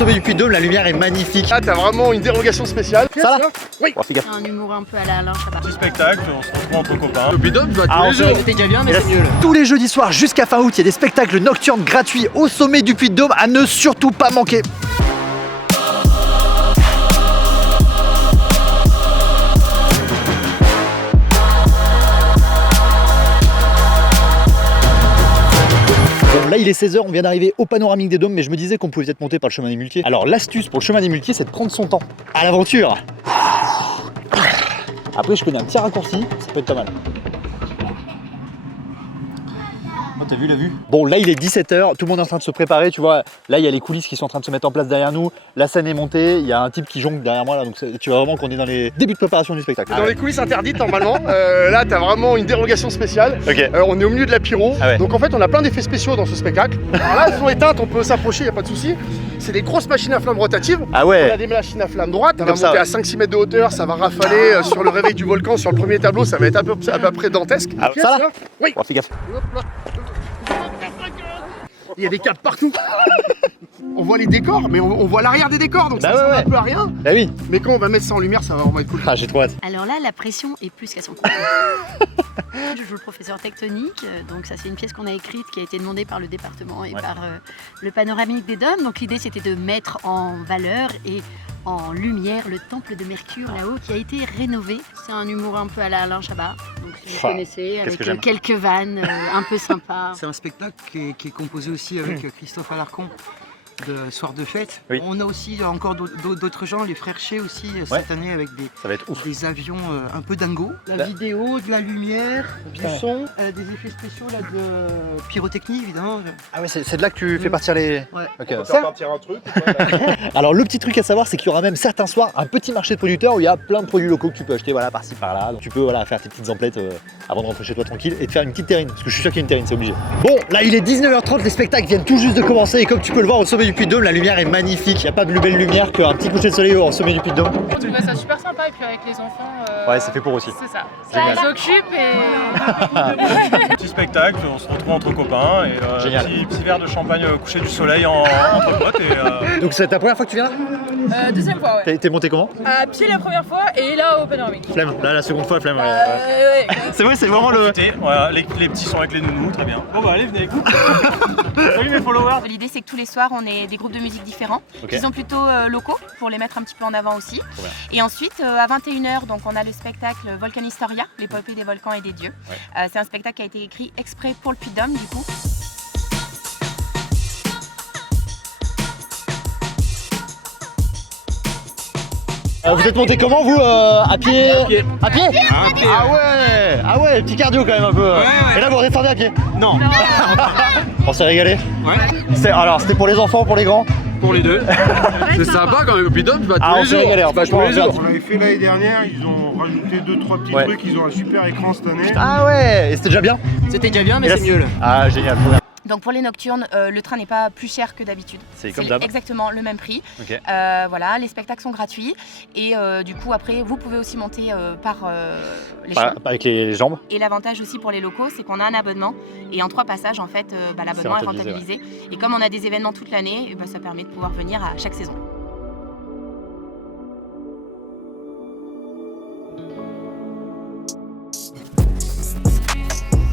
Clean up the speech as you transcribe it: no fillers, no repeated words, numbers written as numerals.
sommet du Puy-de-Dôme, la lumière est magnifique. Ah, t'as vraiment une dérogation spéciale. Ça va? Oui. Bon, fais gaffe. Un humour un peu à la Alain Chabat. Petit spectacle, on se retrouve entre copains. Le Puy-de-Dôme, je vais Ah, tous les jours. C'était déjà bien, mais Et là, c'est mieux là. tous les jeudis soirs jusqu'à fin août, il y a des spectacles nocturnes gratuits au sommet du Puy-de-Dôme à ne surtout pas manquer. Bon, là il est 16h, on vient d'arriver au panoramique des Dômes, mais je me disais qu'on pouvait peut-être monter par le chemin des Muletiers. Alors l'astuce pour le chemin des Muletiers, c'est de prendre son temps. À l'aventure. Après je connais un petit raccourci, ça peut être pas mal. Oh, t'as vu la vue? Bon, là il est 17h, tout le monde est en train de se préparer, tu vois. Là il y a les coulisses qui sont en train de se mettre en place derrière nous. La scène est montée, il y a un type qui jongle derrière moi là, donc tu vois vraiment qu'on est dans les débuts de préparation du spectacle. Dans les coulisses interdites normalement, là t'as vraiment une dérogation spéciale. Ok. On est au milieu de la pyro, Ah ouais. donc en fait on a plein d'effets spéciaux dans ce spectacle. Alors là elles sont éteintes, on peut s'approcher, y a pas de souci. C'est des grosses machines à flammes rotatives. Ah On a ouais. des machines à flammes droites, ça va Comme ça, monter ouais. à 5-6 mètres de hauteur, ça va rafaler sur le réveil du volcan, sur le premier tableau, ça va être à peu près dantesque. Ah, ça là? Oui. Bon, fais gaffe. Il y a des câbles partout. On voit les décors, mais on voit l'arrière des décors, donc Bah ça ouais, ressemble ouais. un peu à rien. Bah oui. Mais quand on va mettre ça en lumière, ça va vraiment être cool. Ah, j'ai trop hâte. Alors là, la pression est plus qu'à son comble. Je joue le professeur Tectonique, donc ça c'est une pièce qu'on a écrite qui a été demandée par le département et par le panoramique des Dômes. Donc l'idée c'était de mettre en valeur et en lumière le temple de Mercure là-haut qui a été rénové. C'est un humour un peu à la Alain Chabat, donc si vous connaissez, qu'est-ce que avec j'aime. quelques vannes un peu sympas. C'est un spectacle qui est composé aussi avec Christophe Alarcon de Soir de Fête. Oui. On a aussi encore d'autres gens, les frères Ché aussi cette année avec Ça va être ouf. des avions un peu dingo. La Là. vidéo, de la lumière, du Ouais. son, des effets spéciaux là, de pyrotechnie évidemment. Ah ouais, c'est de là que tu fais partir les... Ouais. Ok. Faire partir un truc. Alors le petit truc à savoir, c'est qu'il y aura même certains soirs un petit marché de producteurs où il y a plein de produits locaux que tu peux acheter voilà, par-ci par-là. Donc tu peux voilà, faire tes petites emplettes avant de rentrer chez toi tranquille et de faire une petite terrine. Parce que je suis sûr qu'il y a une terrine, c'est obligé. Bon, là il est 19h30, les spectacles viennent tout juste de commencer et comme tu peux le voir au sommet du Puy-de-Dôme, la lumière est magnifique. Il n'y a pas de plus belle lumière qu'un petit coucher de soleil au sommet du Puy-de-Dôme. On trouvait ça super sympa et puis avec les enfants. Ouais, c'est fait pour aussi. C'est ça. Génial. Ça les occupe et. Petit spectacle, on se retrouve entre copains et Génial. petit verre de champagne couché du soleil entre potes. Et, Donc c'est ta première fois que tu viens là? Deuxième fois, ouais. T'es monté comment? À pied la première fois et là au panoramique. Flemme, là la seconde fois flemme. Ouais. C'est vrai, c'est vraiment le... profitez, voilà, les petits sont avec les nounous, très bien. Bon bah allez, venez avec nous. Salut mes followers. L'idée c'est que tous les soirs on est des groupes de musique différents, Ok. qui sont plutôt locaux pour les mettre un petit peu en avant aussi. Trop bien. Et ensuite à 21h donc on a le spectacle Volcan Historia, l'épopée des volcans et des dieux. Ouais. C'est un spectacle qui a été écrit exprès pour le Puy-de-Dôme du coup. Vous êtes monté comment vous à pied? À pied. À pied. Ah ouais, petit cardio quand même un peu. Et là vous redescendez à pied? Non, On s'est régalé. ouais, Alors c'était pour les enfants, pour les grands? pour les deux. C'est sympa quand même, au Puy-de-Dôme, tu vas Ah, tous on les s'est jours. régalé, Tu vas tous les jours. On l'avait fait l'année dernière, ils ont rajouté 2-3 petits Ouais. trucs, ils ont un super écran cette année. Ah ouais, et c'était déjà bien? C'était déjà bien, mais Et là, c'est mieux là. Ah génial, trop bien. Donc pour les nocturnes, le train n'est pas plus cher que d'habitude. C'est comme d'hab. Exactement le même prix. Ok. Voilà, les spectacles sont gratuits et du coup après vous pouvez aussi monter par les Pas- chemins. pas avec les jambes. Et l'avantage aussi pour les locaux, c'est qu'on a un abonnement et en 3 passages en fait, l'abonnement est rentabilisé, rentabilisé. Et comme on a des événements toute l'année, ça permet de pouvoir venir à chaque saison.